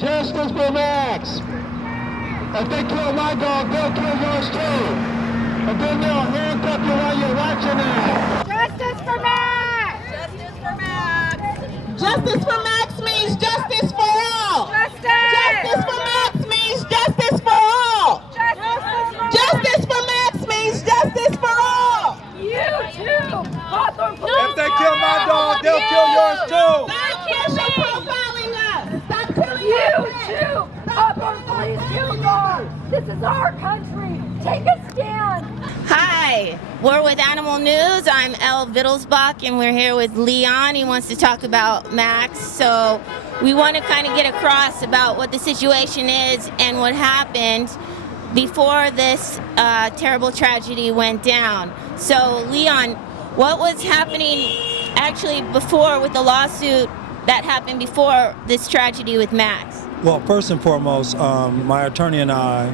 Justice for Max. If they kill my dog, they'll kill yours too. And then they'll handcuff you while you're watching that. Justice for Max! Justice for Max! Justice for Max means justice for all. Justice! Justice for Max means justice for all. Justice for Max means justice for all. You too! Hawthorne Police If they kill my dog, they'll kill yours too. Stop killing profiling us. Stop killing You us. too! Hawthorne Police Uniform! This is our country! Take a stand! Hi, we're with Animal News. I'm Wittelsbach, and we're here with Leon. He wants to talk about Max. So we want to kind of get across about what the situation is and what happened before this terrible tragedy went down. So Leon, what was happening actually before with the lawsuit that happened before this tragedy with Max? Well, first and foremost, my attorney and I,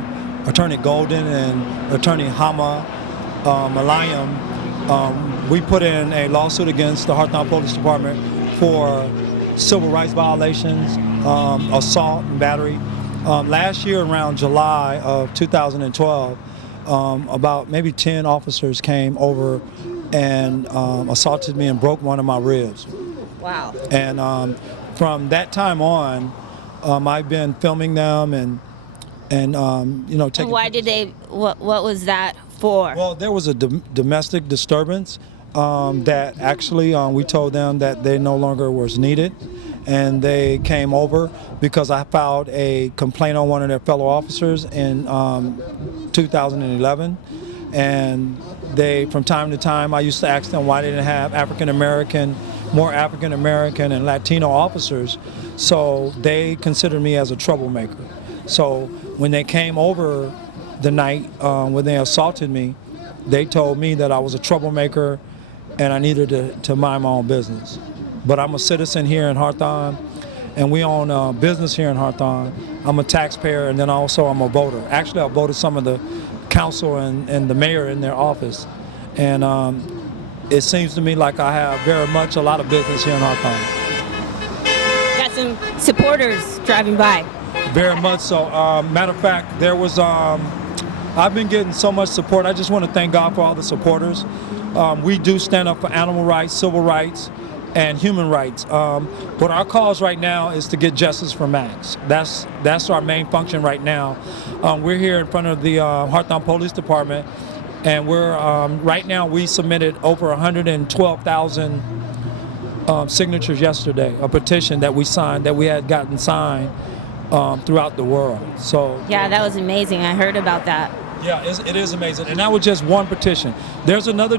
Attorney Golden and Attorney Hama Malayam, we put in a lawsuit against the Hawthorne Police Department for civil rights violations, assault and battery. Last year, around July of 2012, about maybe 10 officers came over and assaulted me and broke one of my ribs. Wow. And from that time on, I've been filming them and you know, taking. And why did they? What was that for? Well, there was a domestic disturbance that actually we told them that they no longer was needed, and they came over because I filed a complaint on one of their fellow officers in 2011, and they, from time to time, I used to ask them why they didn't have more African American and Latino officers, so they considered me as a troublemaker. So when they came over the night when they assaulted me, they told me that I was a troublemaker and I needed to mind my own business. But I'm a citizen here in Hawthorne, and we own a business here in Hawthorne. I'm a taxpayer, and then also I'm a voter. Actually, I voted some of the council and the mayor in their office. And it seems to me like I have very much a lot of business here in Hawthorne. Got some supporters driving by. Very much so. Matter of fact, there was, I've been getting so much support. I just want to thank God for all the supporters. We do stand up for animal rights, civil rights, and human rights. But our cause right now is to get justice for Max. That's our main function right now. We're here in front of the Hawthorne Police Department, and we're right now we submitted over 112,000 signatures yesterday, a petition that we signed, that we had gotten signed throughout the world. So Yeah, that was amazing. I heard about that. yeah, it is amazing. And that was just one petition. There's another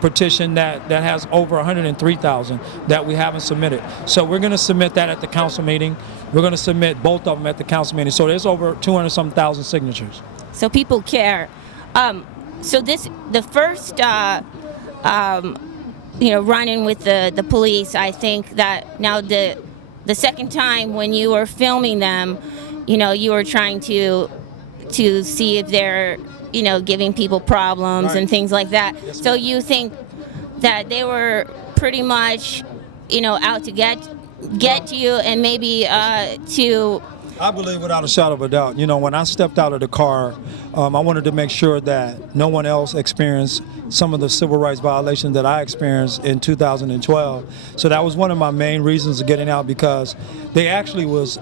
petition that has over 103,000 that we haven't submitted. So we're going to submit that at the council meeting. We're going to submit both of them at the council meeting. So there's over 200-some thousand signatures. So people care. So the first run-in with the police, I think that now the second time when you were filming them, you were trying to see if they're, giving people problems Right. and things like that. Yes, So ma'am. you think that they were pretty much, out to get to you and maybe to... I believe without a shadow of a doubt. When I stepped out of the car, I wanted to make sure that no one else experienced some of the civil rights violations that I experienced in 2012. So that was one of my main reasons of getting out, because they actually was,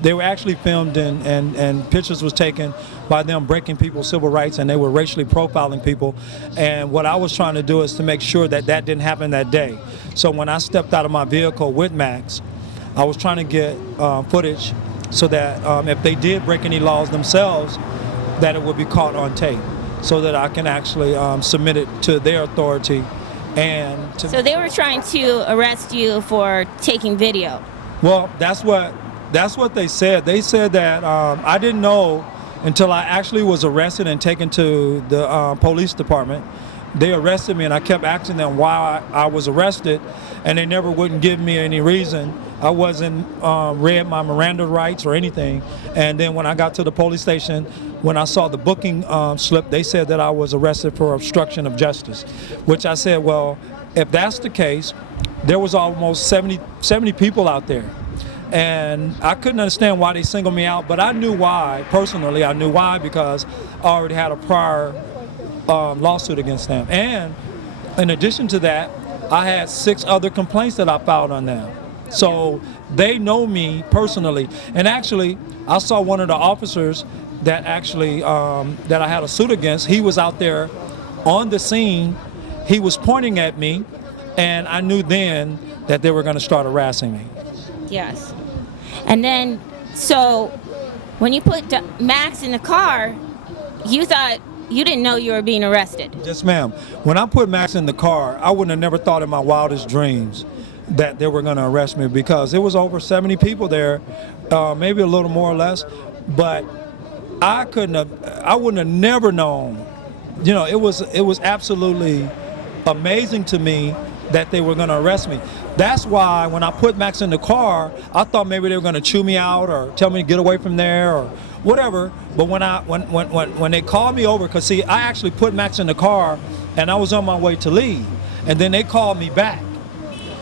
they were actually filmed and pictures was taken by them breaking people's civil rights, and they were racially profiling people. And what I was trying to do is to make sure that that didn't happen that day. So when I stepped out of my vehicle with Max, I was trying to get footage so that if they did break any laws themselves, that it would be caught on tape, so that I can actually submit it to their authority. And So they were trying to arrest you for taking video. well, that's what they said. They said that I didn't know until I actually was arrested and taken to the police department. They arrested me, and I kept asking them why I was arrested, and they never wouldn't give me any reason. I wasn't read my Miranda rights or anything. And then when I got to the police station, when I saw the booking slip, they said that I was arrested for obstruction of justice, which I said, well, if that's the case, there was almost 70 people out there. And I couldn't understand why they singled me out, but I knew why. Personally, I knew why, because I already had a prior lawsuit against them. And in addition to that, I had 6 other complaints that I filed on them. So they know me personally. And actually, I saw one of the officers that actually, that I had a suit against. He was out there on the scene. He was pointing at me, and I knew then that they were going to start harassing me. Yes. And then, so when you put Max in the car, you thought, you didn't know you were being arrested. Yes, ma'am. When I put Max in the car, I wouldn't have never thought in my wildest dreams that they were going to arrest me, because it was over 70 people there, maybe a little more or less. But I wouldn't have never known. You know, it was absolutely amazing to me that they were going to arrest me. That's why when I put Max in the car, I thought maybe they were going to chew me out or tell me to get away from there or whatever. But when they called me over, because see, I actually put Max in the car and I was on my way to leave, and then they called me back.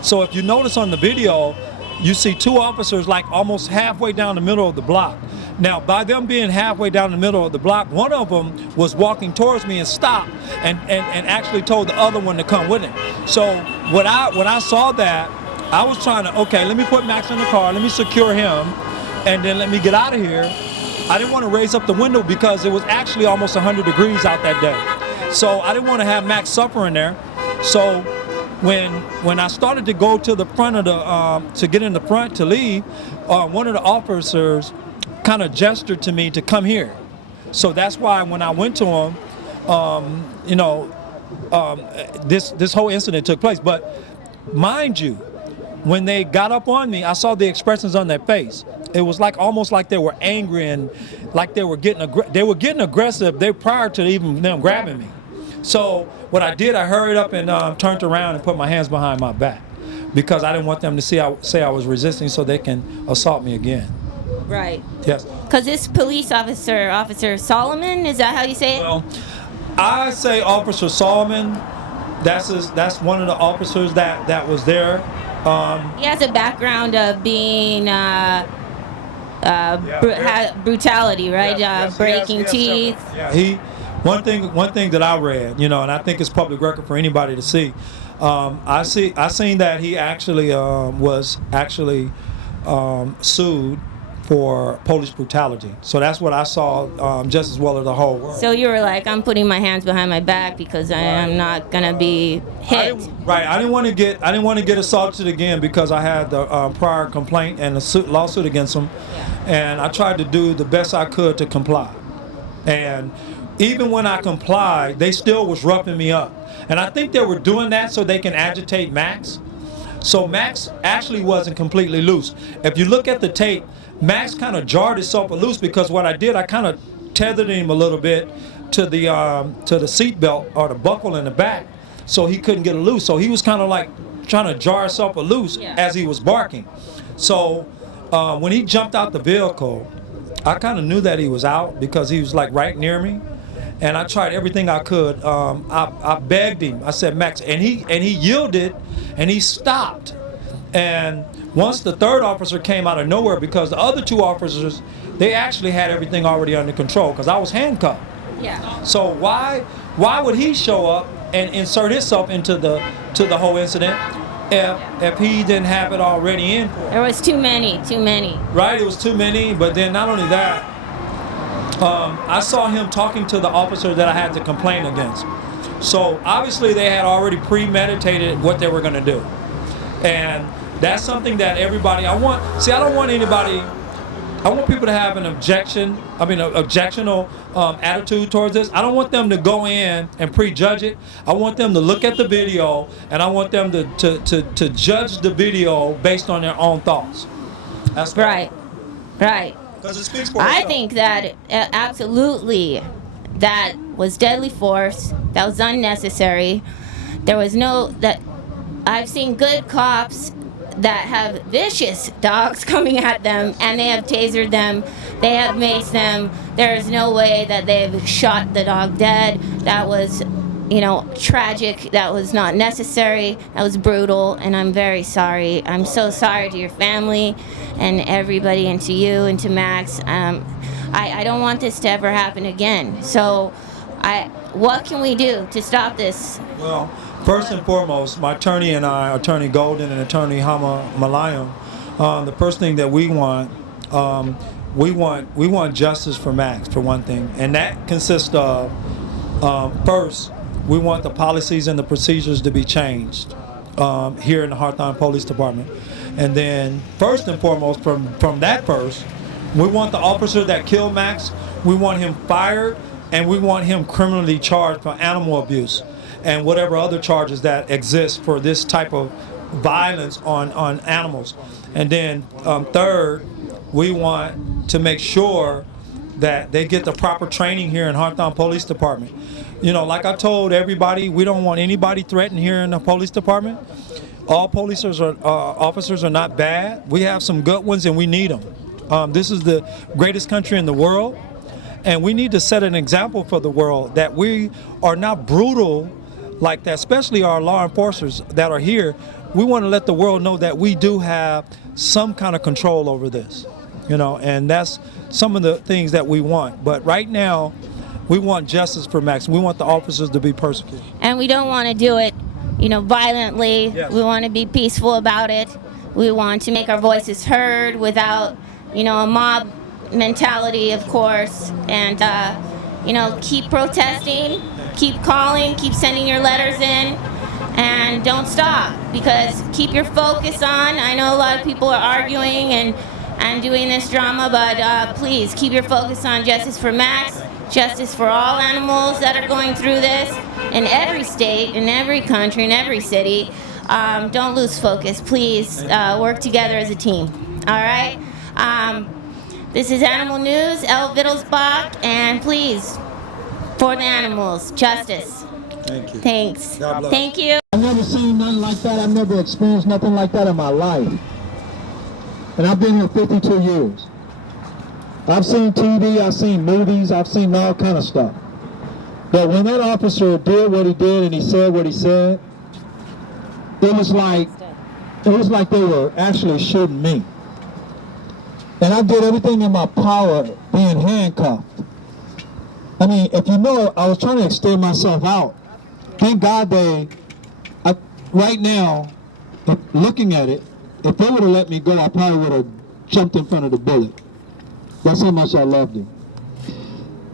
So if you notice on the video, you see 2 officers like almost halfway down the middle of the block. Now, by them being halfway down the middle of the block, one of them was walking towards me and stopped and actually told the other one to come with him. So when I saw that, I was trying to, okay, let me put Max in the car, let me secure him, and then let me get out of here. I didn't want to raise up the window because it was actually almost 100 degrees out that day. So I didn't want to have Max suffering there. So when I started to go to the front of the, to get in the front to leave, one of the officers kind of gestured to me to come here. So that's why when I went to him, you know, this whole incident took place. But mind you, when they got up on me, I saw the expressions on their face. It was like almost like they were angry and like they were getting aggressive. They prior to even them grabbing me. So what I did, I hurried up and turned around and put my hands behind my back, because I didn't want them to say I was resisting so they can assault me again. Right. Yes. Because this police officer, Officer Solomon, is that how you say it? Well, I say Officer Solomon. That's one of the officers that was there. He has a background of being brutality, right? Yes, breaking teeth. Yeah. One thing that I read, you know, and I think it's public record for anybody to see. I seen that he actually was sued for police brutality. So that's what I saw, just as well as the whole world. So you were like, I'm putting my hands behind my back because I'm not gonna be hit. I didn't want to get assaulted again, because I had the prior complaint and the lawsuit against him, and I tried to do the best I could to comply. And even when I complied, they still was roughing me up. And I think they were doing that so they can agitate Max. So Max actually wasn't completely loose. If you look at the tape, Max kind of jarred himself loose, because what I did, I kind of tethered him a little bit to the seat belt or the buckle in the back, so he couldn't get loose. So he was kind of like trying to jar himself loose as he was barking. So when he jumped out the vehicle, I kind of knew that he was out, because he was like right near me, and I tried everything I could. I begged him. I said, Max, and he yielded, and he stopped. And once the third officer came out of nowhere, because the other 2 officers, they actually had everything already under control, because I was handcuffed. Yeah. So why would he show up and insert himself into the whole incident if he didn't have it already in for him? There was too many. Right, it was too many. But then not only that, I saw him talking to the officer that I had to complain against. So obviously they had already premeditated what they were going to do. And that's something that everybody, I want people to have an objectional attitude towards this. I don't want them to go in and prejudge it. I want them to look at the video, and I want them to judge the video based on their own thoughts. That's right. Because it speaks for itself. I think that absolutely that was deadly force. That was unnecessary. There was I've seen good cops that have vicious dogs coming at them, and they have tasered them, they have maced them. There is no way that they've shot the dog dead. That was tragic. That was not necessary. That was brutal, and I'm very sorry. I'm so sorry to your family and everybody, and to you and to Max. I don't want this to ever happen again. So, what can we do to stop this? Well, first and foremost, my attorney and I, Attorney Golden and Attorney Hama Malayam, the first thing that we want justice for Max, for one thing, and that consists of first, we want the policies and the procedures to be changed here in the Hawthorne Police Department, and then first and foremost, from that first, we want the officer that killed Max, we want him fired, and we want him criminally charged for animal abuse and whatever other charges that exist for this type of violence on animals. And then third, we want to make sure that they get the proper training here in Hawthorne Police Department. Like I told everybody, we don't want anybody threatened here in the police department. All police officers are not bad. We have some good ones and we need them. This is the greatest country in the world, and we need to set an example for the world that we are not brutal like that, especially our law enforcers that are here. We want to let the world know that we do have some kind of control over this, and that's some of the things that we want. But right now, we want justice for Max. We want the officers to be persecuted. And we don't want to do it, violently. Yes. We want to be peaceful about it. We want to make our voices heard without, a mob mentality, of course. And, keep protesting, keep calling, keep sending your letters in, and don't stop, because keep your focus on. I know a lot of people are arguing and doing this drama, but please keep your focus on justice for Max, justice for all animals that are going through this in every state, in every country, in every city. Don't lose focus. Please work together as a team. All right? This is Animal News, El Wittelsbach, and please, for the animals, justice. Thank you. Thanks. God bless. Thank you. I've never seen nothing like that. I've never experienced nothing like that in my life. And I've been here 52 years. I've seen TV, I've seen movies, I've seen all kind of stuff. But when that officer did what he did and he said what he said, it was like they were actually shooting me. And I did everything in my power being handcuffed. I mean, if you know, I was trying to extend myself out. Thank God right now, looking at it, if they would have let me go, I probably would have jumped in front of the bullet. That's how much I loved him.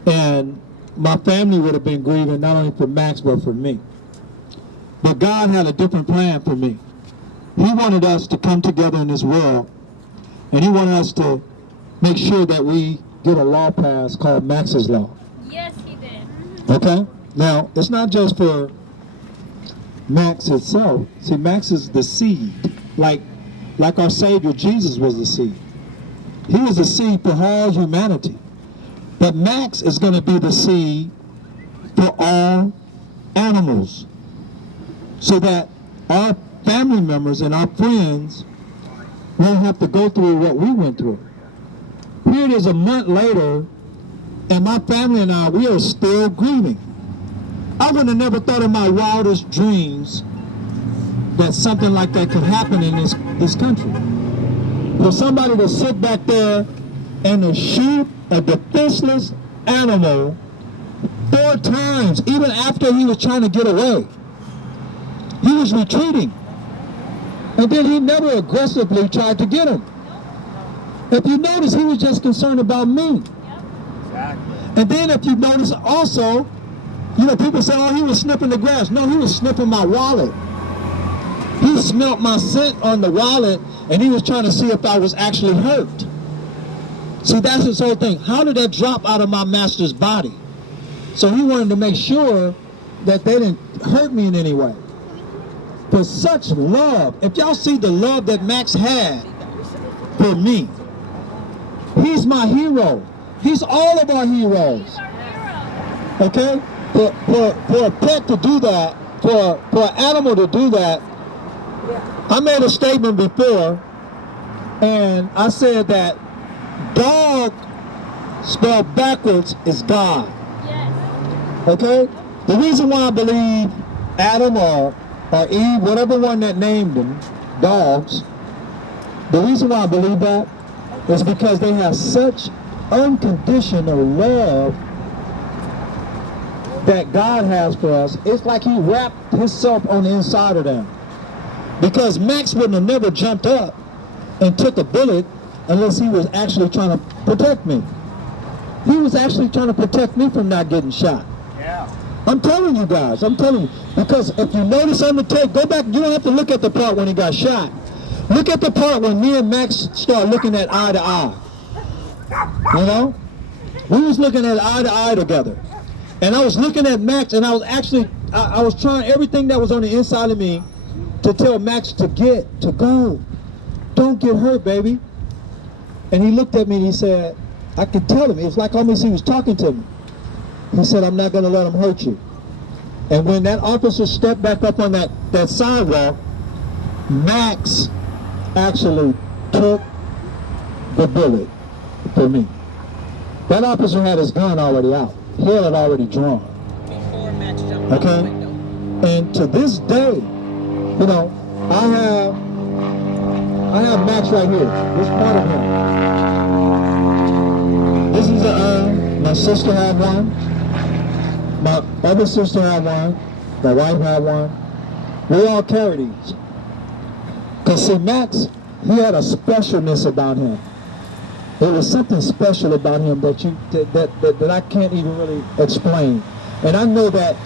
And my family would have been grieving not only for Max, but for me. But God had a different plan for me. He wanted us to come together in this world, and he wanted us to make sure that we get a law passed called Max's Law. Yes, he did. Okay? Now, it's not just for Max itself. See, Max is the seed. Like our Savior Jesus was the seed. He was the seed for all humanity. But Max is going to be the seed for all animals. So that our family members and our friends won't have to go through what we went through. Here it is a month later, and my family and I, we are still grieving. I would have never thought in my wildest dreams that something like that could happen in this country. For somebody to sit back there and to shoot a defenseless animal 4 times, even after he was trying to get away. He was retreating. And then he never aggressively tried to get him. If you notice, he was just concerned about me. Exactly. And then if you notice also, people say, oh, he was sniffing the grass. No, he was sniffing my wallet. He smelt my scent on the wallet, and he was trying to see if I was actually hurt. See, that's his whole thing. How did that drop out of my master's body? So he wanted to make sure that they didn't hurt me in any way. For such love, if y'all see the love that Max had for me, he's my hero. He's all of our heroes. Okay? For a pet to do that, for an animal to do that, I made a statement before, and I said that dog spelled backwards is God. Yes. Okay? The reason why I believe Adam or Eve, whatever one that named them, dogs, the reason why I believe that is because they have such unconditional love that God has for us. It's like he wrapped himself on the inside of them. Because Max wouldn't have never jumped up and took a bullet unless he was actually trying to protect me. He was actually trying to protect me from not getting shot. Yeah. I'm telling you guys, I'm telling you. Because if you notice on the tape, go back, you don't have to look at the part when he got shot. Look at the part when me and Max started looking at eye to eye. You know? We was looking at eye to eye together. And I was looking at Max, and I was actually, I was trying everything that was on the inside of me to tell Max to go. Don't get hurt, baby. And he looked at me and he said, I could tell him, it was like almost he was talking to me. He said, I'm not gonna let him hurt you. And when that officer stepped back up on that sidewalk, Max actually took the bullet for me. That officer had his gun already out. He had it already drawn. Before Max jumped okay? out the window. And to this day, you know, I have Max right here. This part of him. This is an urn. My sister had one. My other sister had one. My wife had one. We all carry these. Because see, Max, he had a specialness about him. There was something special about him that I can't even really explain. And I know that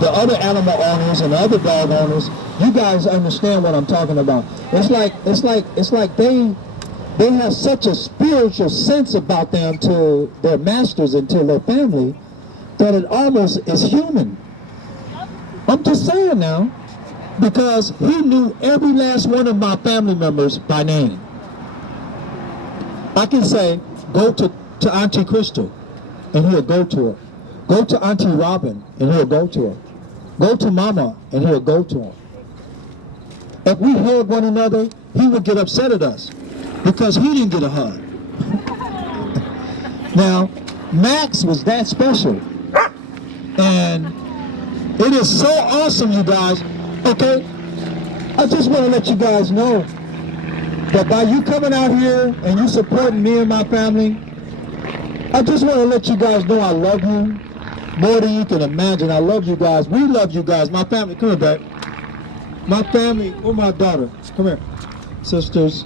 the other animal owners and the other dog owners, you guys understand what I'm talking about. It's like they have such a spiritual sense about them to their masters and to their family that it almost is human. I'm just saying now, because he knew every last one of my family members by name. I can say, go to Auntie Crystal, and he'll go to her. Go to Auntie Robin, and he'll go to her. Go to Mama, and he'll go to her. If we hug one another, he would get upset at us because he didn't get a hug. Now, Max was that special. And it is so awesome, you guys. Okay? I just want to let you guys know that by you coming out here and you supporting me and my family, I just want to let you guys know I love you more than you can imagine. I love you guys. We love you guys. My family, come here, babe. My family, or my daughter, come here. Sisters,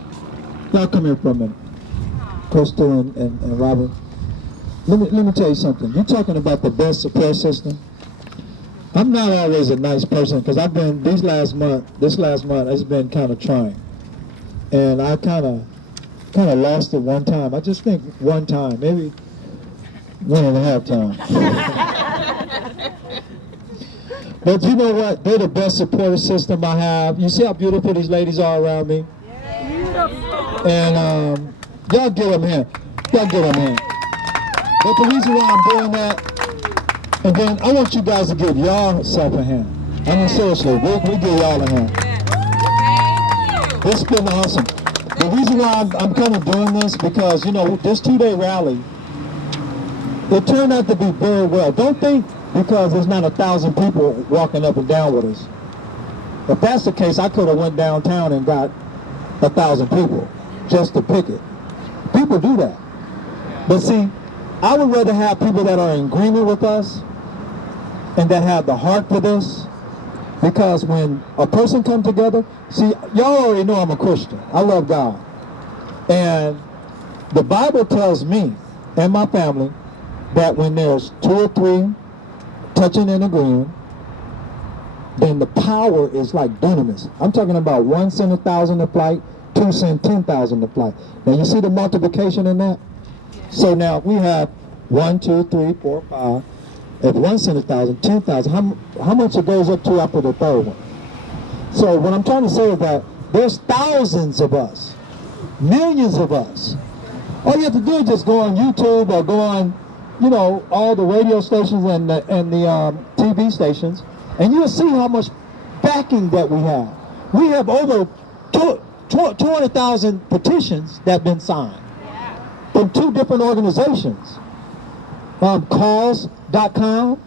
y'all come here for a minute. Crystal and Robin. Let me tell you something. You're talking about the best support system. I'm not always a nice person because I've been, this last month it's been kind of trying. And I kind of lost it one time. I just think one time, maybe 1.5 times. But you know what? They're the best support system I have. You see how beautiful these ladies are around me? Beautiful. And y'all give them here. Y'all give them here. But the reason why I'm doing that, and then I want you guys to give y'all self a hand. I mean, seriously, we'll give y'all a hand. It's been awesome. The reason why I'm kind of doing this, because, you know, this 2-day rally, it turned out to be very well. Don't think because there's not 1,000 people walking up and down with us. If that's the case, I could have went downtown and got 1,000 people just to pick it. People do that. But see, I would rather have people that are in agreement with us and that have the heart for this. Because when a person comes together, see, y'all already know I'm a Christian. I love God. And the Bible tells me and my family that when there's 2 or 3 touching and agreeing, then the power is like dunamis. I'm talking about 1 send 1,000 to flight, 2 send 10,000 to flight. Now you see the multiplication in that? So now we have 1, 2, 3, 4, 5. If 1 send 1,000, 10,000, how much it goes up to after the third one? So what I'm trying to say is that there's thousands of us, millions of us. All you have to do is just go on YouTube or go on, you know, all the radio stations and the TV stations, and you'll see how much backing that we have. We have over 200,000 petitions that have been signed from 2 different organizations. Cause.com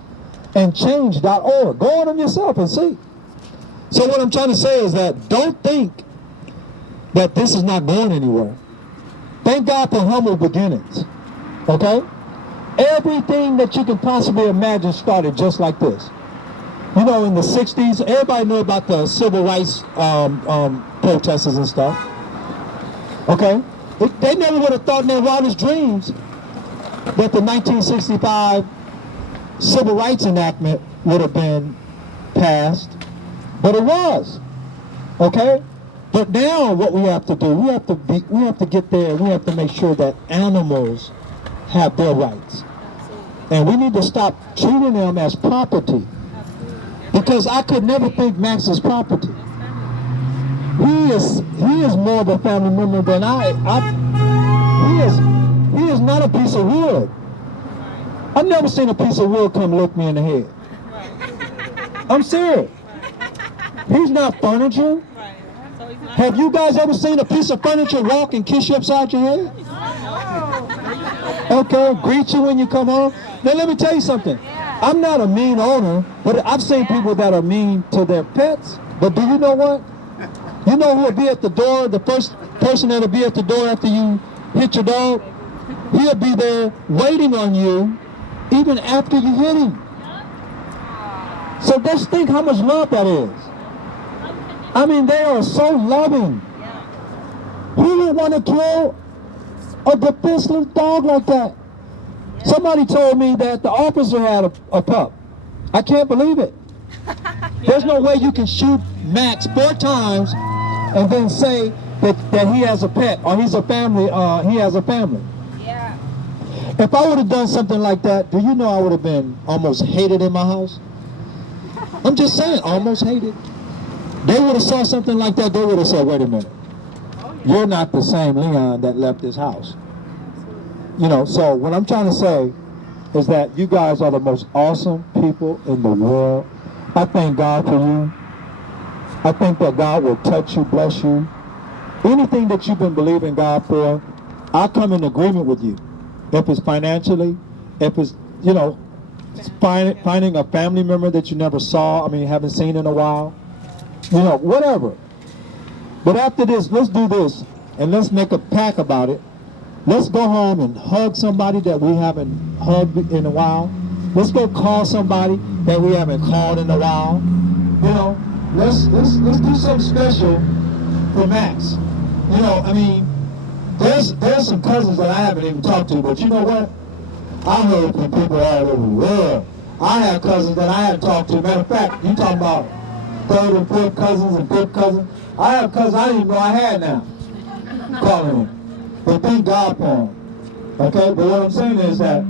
and change.org. Go on them yourself and see. So what I'm trying to say is that don't think that this is not going anywhere. Thank God for humble beginnings, okay? Everything that you can possibly imagine started just like this. You know, in the 60s, everybody knew about the civil rights protesters and stuff, okay? They never would have thought in their wildest dreams that the 1965 Civil Rights Enactment would have been passed, but it was, okay? But now what we have to do, we have to get there, we have to make sure that animals have their rights. And we need to stop treating them as property. Because I could never think Max is property. He is more of a family member than he is not a piece of wood. I've never seen a piece of wood come look me in the head. I'm serious. He's not furniture. Have you guys ever seen a piece of furniture walk and kiss you upside your head? Okay, greet you when you come home. Now let me tell you something. I'm not a mean owner, but I've seen people that are mean to their pets. But do you know what? You know who will be at the door, the first person that'll be at the door after you hit your dog? He'll be there waiting on you even after you hit him. So just think how much love that is. I mean, they are so loving. Who would want to kill a defenseless dog like that? Somebody told me that the officer had a pup. I can't believe it. There's no way you can shoot Max 4 times and then say that he has a pet or he's a family. He has a family. Yeah. If I would have done something like that, do you know I would have been almost hated in my house? I'm just saying, almost hated. They would have saw something like that, they would have said, wait a minute. You're not the same Leon that left this house. You know, so what I'm trying to say is that you guys are the most awesome people in the world. I thank God for you. I think that God will touch you, bless you. Anything that you've been believing God for, I come in agreement with you. If it's financially, if it's, you know, finding a family member that you never saw, haven't seen in a while, you know, whatever. But after this, let's do this, and let's make a pact about it. Let's go home and hug somebody that we haven't hugged in a while. Let's go call somebody that we haven't called in a while. You know, let's do something special for Max. You know, there's some cousins that I haven't even talked to, but you know what? I heard from people all over the world. I have cousins that I haven't talked to. Matter of fact, you talking about 3rd and 4th cousins and 5th cousins. I have cousins I didn't even know I had now. Calling them. But thank God for them. Okay? But what I'm saying is that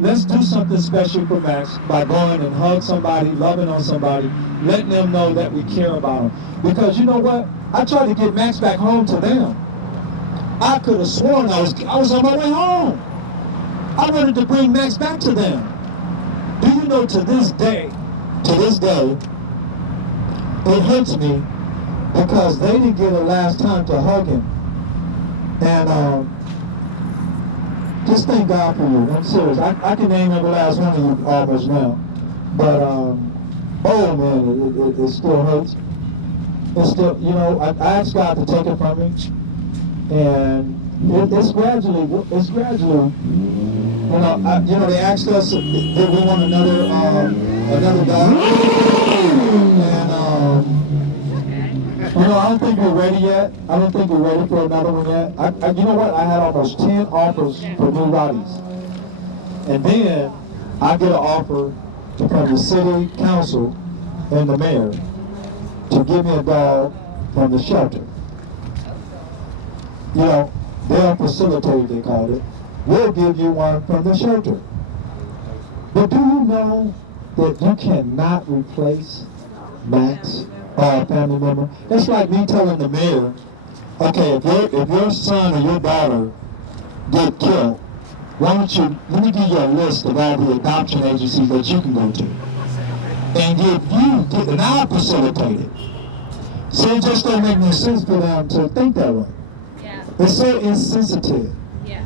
let's do something special for Max by going and hug somebody, loving on somebody, letting them know that we care about them. Because you know what? I tried to get Max back home to them. I could have sworn I was on my way home. I wanted to bring Max back to them. Do you know to this day, it hurts me because they didn't get a last time to hug him. And just thank God for you. I'm serious. I can name every last one of you almost now. But, oh man, it still hurts. It's still, you know, I asked God to take it from me. And it's gradually, you know, they asked us if we want another dog. And, you know, I don't think we're ready yet. I don't think we're ready for another one yet. You know what? I had almost 10 offers for new Rotties. And then I get an offer from the city council and the mayor to give me a dog from the shelter. You know, they'll facilitate, they call it. We'll give you one from the shelter. But do you know that you cannot replace Max or a family member? It's like me telling the mayor, okay, if your son or your daughter get killed, why don't you, let me give you a list of all the adoption agencies that you can go to. And and I'll facilitate it. So it just don't make any sense for them to think that way. Yeah. It's so insensitive. Yeah.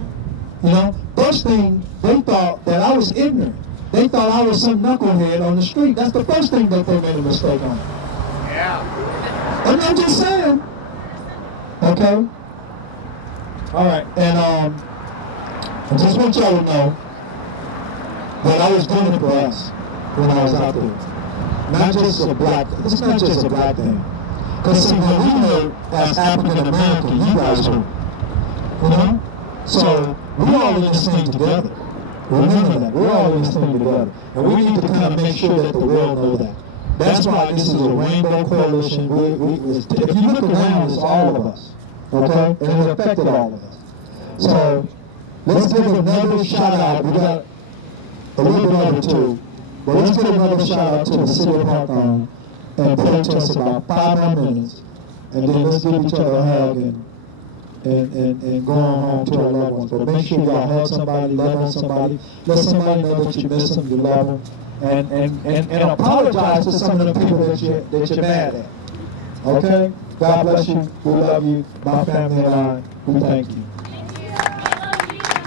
You know, first thing, they thought that I was ignorant. they thought I was some knucklehead on the street. That's the first thing that they made a mistake on. Yeah. And I'm just saying. Okay? All right, and I just want y'all to know that I was doing it for us when I was out there. Not just a black, it's not just a black thing. Because see, when we hurt as African American, you guys hurt. You know? So, we're all in this thing together. Remember that. We're all in this thing together. And we need to kind of make sure that the world knows that. That's why this is a rainbow coalition. If you look around, it's all of us. Okay? And it affected all of us. So, let's give another shout out. We got a little bit over two. But let's give another shout out to the city of Hawthorne and protest about 5 more minutes. And then let's give each other a hug and go on home to our loved ones. But make sure y'all hug somebody, love on somebody, let somebody know that you miss them, you love them, and apologize to some of the people that you're mad at. Okay? God bless you. We love you. My family and I, we thank you.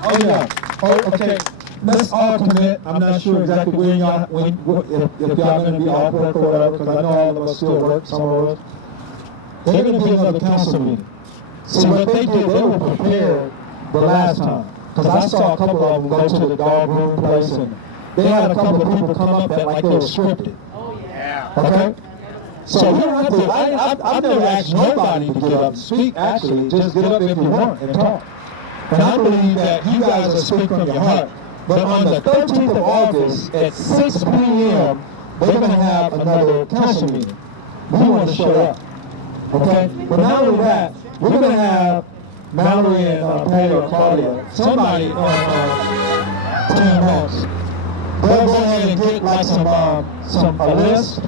Oh yeah. Oh, okay. Let's all commit. I'm not sure exactly when y'all, if y'all going to be off work or whatever, because I know all of us still work, some of us. They're going to be another council meeting. See, what they did, they were prepared the last time. Because I saw a couple of them go to the dog room place, and they had a couple of people come up that like they were scripted. Oh, yeah. Okay? So we don't have to, I've never asked nobody to get up and speak, actually. Just get up if you want and talk. And I believe that you guys will speak from your heart. But on the 13th of August at 6 p.m., they're going to have another council meeting. We want to show up. Okay? But not only that, we're going to have Mallory and Patty or Claudia, somebody on Team House. They'll go ahead and get like a list.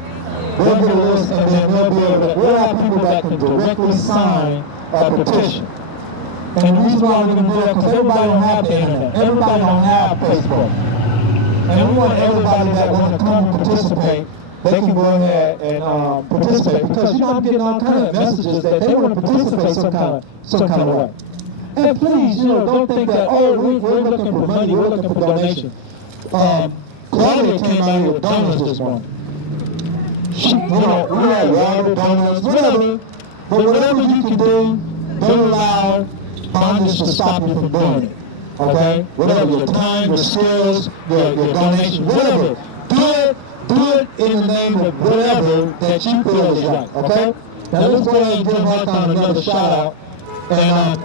They'll get a list, and then we'll have people that can directly sign a petition. And the reason why we're going to do that, because everybody don't have the internet. Everybody don't have Facebook. And we want everybody that want to come and participate, they can go ahead and participate. Because, you know, I'm getting all kind of messages that they want to participate some kind of way. And please, you know, don't think that, oh, we're looking for money, we're looking for donations. Claudia came out here with donuts this morning. She, you know, we had water, donuts, whatever. But whatever you can do, don't allow bondage to stop you from doing it. Okay? Whatever, your time, your skills, your donation, whatever. Do it in the name of whatever that you feel is right. Okay? Now let's go ahead and give Hawthorne another shout out. And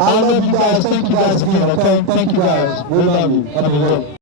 I love you guys. Thank you guys again. Okay? Thank you guys. We love you.